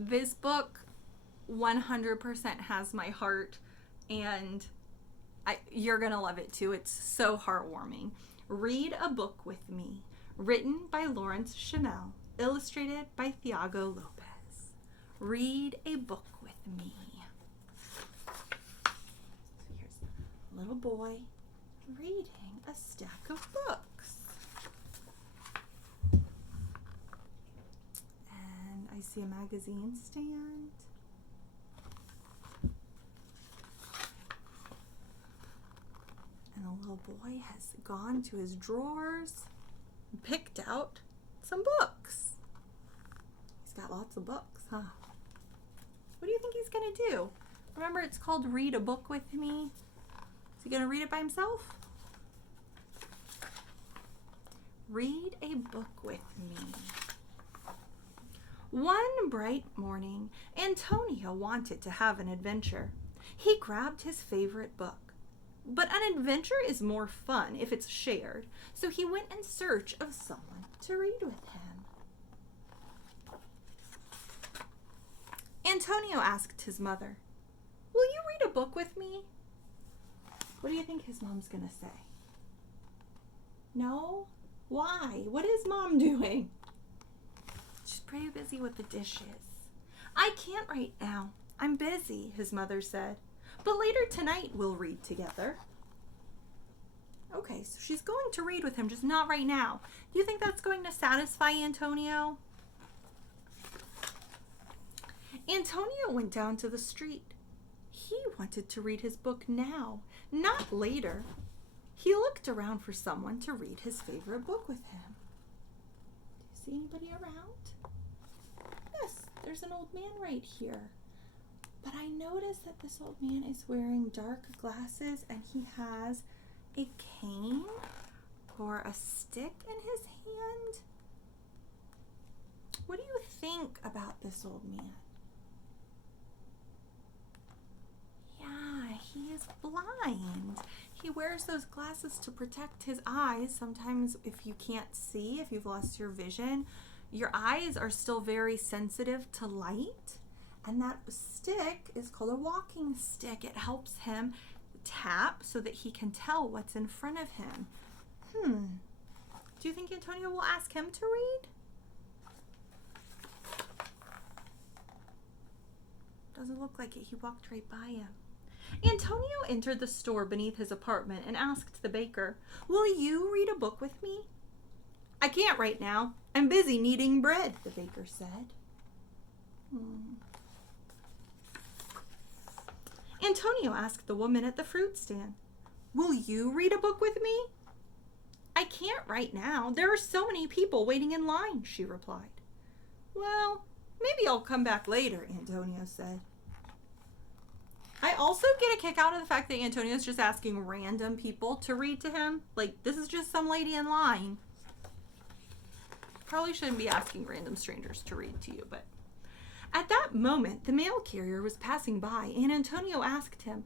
This book 100% has my heart, and you're going to love it too. It's so heartwarming. Read a Book with Me, written by Lawrence Schimel, illustrated by Thiago Lopes. Read a Book with Me. So here's a little boy reading a stack of books. And I see a magazine stand. And the little boy has gone to his drawers and picked out some books. He's got lots of books, huh? What do you think he's going to do? Remember, it's called Read a Book with Me. Is he going to read it by himself? Read a book with me. One bright morning, Antonio wanted to have an adventure. He grabbed his favorite book. But an adventure is more fun if it's shared, so he went in search of someone to read with him. Antonio asked his mother, "Will you read a book with me?" What do you think his mom's going to say? No? Why? What is Mom doing? She's pretty busy with the dishes. I can't right now. I'm busy, his mother said. But later tonight we'll read together. Okay, so she's going to read with him, just not right now. Do you think that's going to satisfy Antonio? Antonio went down to the street. He wanted to read his book now, not later. He looked around for someone to read his favorite book with him. Do you see anybody around? Yes, there's an old man right here. But I noticed that this old man is wearing dark glasses and he has a cane or a stick in his hand. What do you think about this old man? Yeah, he is blind. He wears those glasses to protect his eyes. Sometimes if you can't see, if you've lost your vision, your eyes are still very sensitive to light. And that stick is called a walking stick. It helps him tap so that he can tell what's in front of him. Do you think Antonio will ask him to read? Doesn't look like it. He walked right by him. Antonio entered the store beneath his apartment and asked the baker, "Will you read a book with me?" "I can't right now. I'm busy kneading bread," the baker said. Antonio asked the woman at the fruit stand, "Will you read a book with me?" "I can't right now. There are so many people waiting in line," she replied. "Well, maybe I'll come back later," Antonio said. I also get a kick out of the fact that Antonio's just asking random people to read to him. Like, this is just some lady in line. Probably shouldn't be asking random strangers to read to you, but... At that moment, the mail carrier was passing by, and Antonio asked him,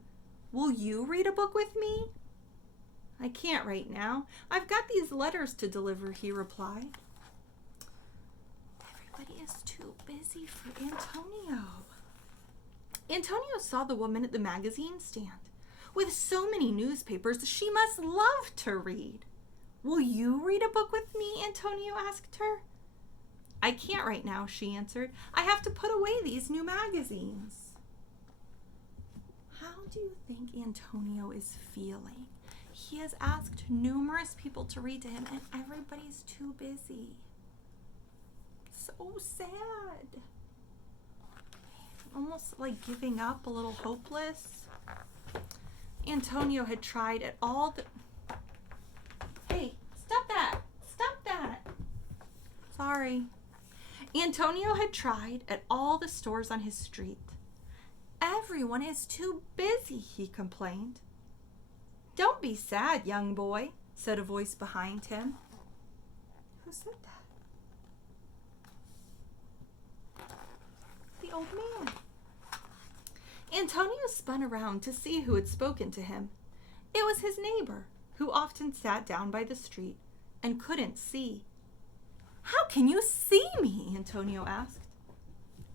"Will you read a book with me?" "I can't right now. I've got these letters to deliver," he replied. Everybody is too busy for Antonio. Antonio saw the woman at the magazine stand. With so many newspapers, she must love to read. "Will you read a book with me?" Antonio asked her. "I can't right now," she answered. "I have to put away these new magazines." How do you think Antonio is feeling? He has asked numerous people to read to him, and everybody's too busy. So sad. Almost like giving up, a little hopeless. Antonio had tried at all the... Hey, stop that! Stop that! Sorry. Antonio had tried at all the stores on his street. "Everyone is too busy," he complained. "Don't be sad, young boy," said a voice behind him. Who said that? The old man. Antonio spun around to see who had spoken to him. It was his neighbor, who often sat down by the street and couldn't see. "How can you see me?" Antonio asked.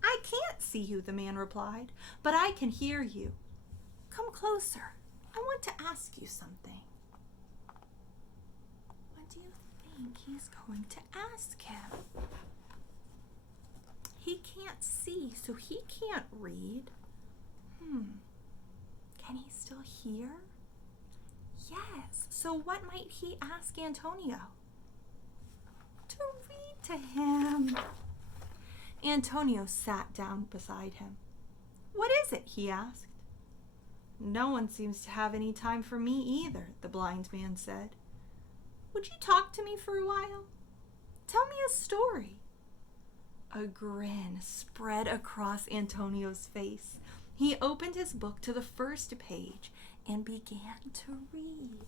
"I can't see you," the man replied, "but I can hear you. Come closer. I want to ask you something." What do you think he's going to ask him? He can't see, so he can't read. Can he still hear? Yes. So what might he ask Antonio? To read to him. Antonio sat down beside him. "What is it?" he asked. "No one seems to have any time for me either," the blind man said. "Would you talk to me for a while? Tell me a story." A grin spread across Antonio's face. He opened his book to the first page and began to read.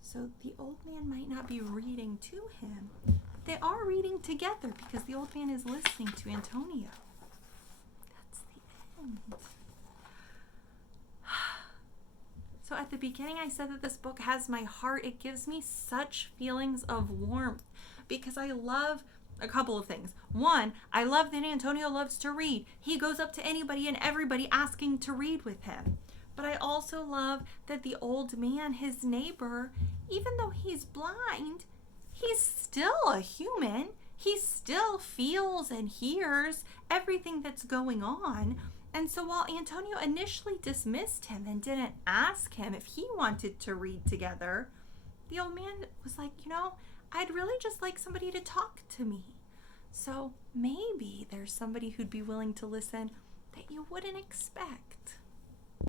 So the old man might not be reading to him. They are reading together because the old man is listening to Antonio. That's the end. So at the beginning I said that this book has my heart. It gives me such feelings of warmth because I love a couple of things. One, I love that Antonio loves to read. He goes up to anybody and everybody asking to read with him. But I also love that the old man, his neighbor, even though he's blind, he's still a human. He still feels and hears everything that's going on. And so while Antonio initially dismissed him and didn't ask him if he wanted to read together, the old man was like, I'd really just like somebody to talk to me. So maybe there's somebody who'd be willing to listen that you wouldn't expect.